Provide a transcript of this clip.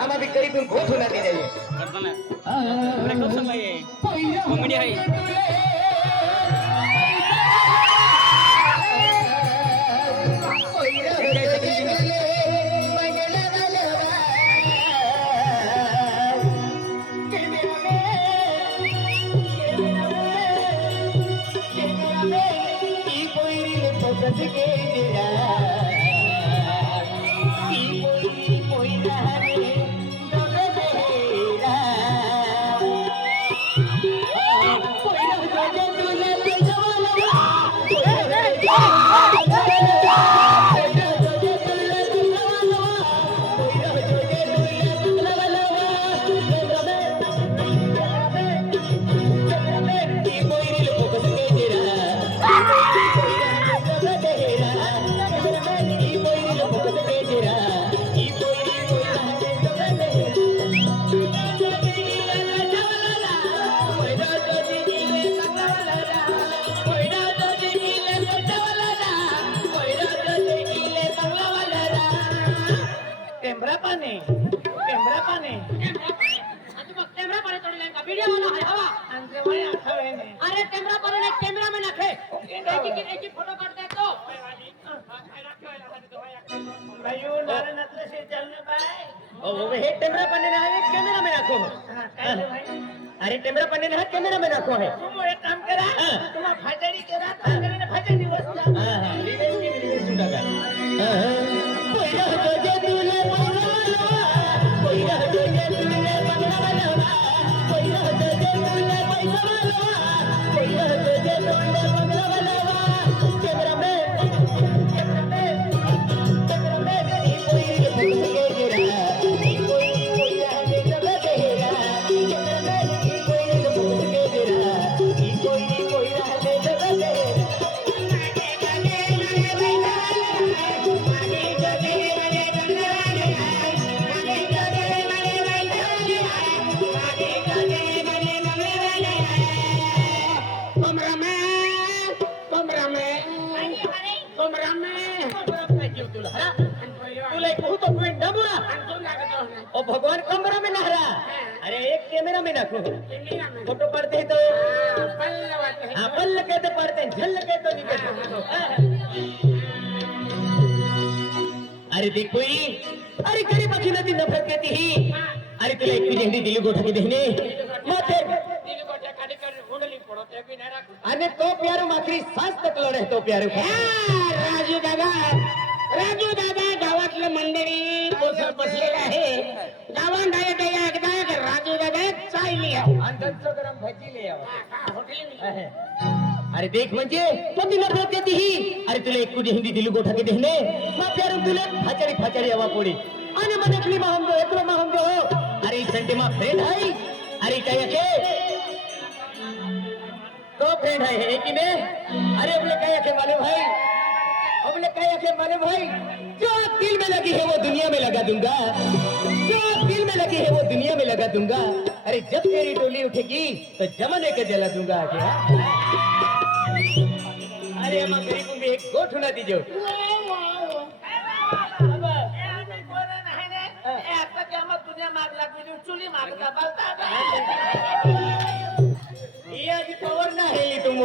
आम्हा भी करीब गोठ होना दे जाइए कॉमेडी आहे अरे कैमरा पर नहीं कैमरा में रखे एक ही फोटो काटता है तो भाइयों नारे नतले से चलने पाए ओ हे कैमरा पन्ने ना है कैमरा में रखो अरे कैमरा पन्ने ना है कैमरा में रखो है तुम एक काम करा तुम भाजड़ी करा तांगने भाजड़ी वस्तु हां रिवेंज सुनता का कोई जो जे तुले कोई जो जे तुले बंगला कोई जो जे तुले पैसा वाला कोई जो जे तुले बंगला वाला कैमरा में ओ भगवान कैमरा में नहरा अरे एक कैमरा में रखो फोटो पड़ते तो हाँ पल कहते पड़ते झल कहते नहीं कहते अरे देख कोई अरे गरीब की नदी नफरत कहती ही अरे तुला एक झंडी दिली गोठा की देहने माथे अरे तो प्यारो माखरी सांस तक लढे तो प्यारो राजू दादा गावातलं मंडळी बसलेलं आहे गावात एकदा राजू दादा चाय लिया गरम भजी ले अरे देख म्हणजे तो ती नफरत देती ही अरे तुला एक कुठे हिंदी दिली गोठा की देहने मा प्यारो तुला फाचडी फाचडी हवा पोडी आणि मनकली माहम दो एकलो माहम दो अरे संटे मा फ्रेंड है अरे काय के तो फ्रेंड है एक ही में अरे अपने काय के माने भाई अपने काय के माने भाई जो दिल में लगी है वो दुनिया में लगा दूंगा जो दिल में लगी है वो दुनिया में लगा दूंगा अरे जब तेरी डोली उठेगी तो जमाने के जला दूंगा क्या अरे हम गरीबों में एक गोठ होना दीजो चुली मार ये अभी पवर ना है तुम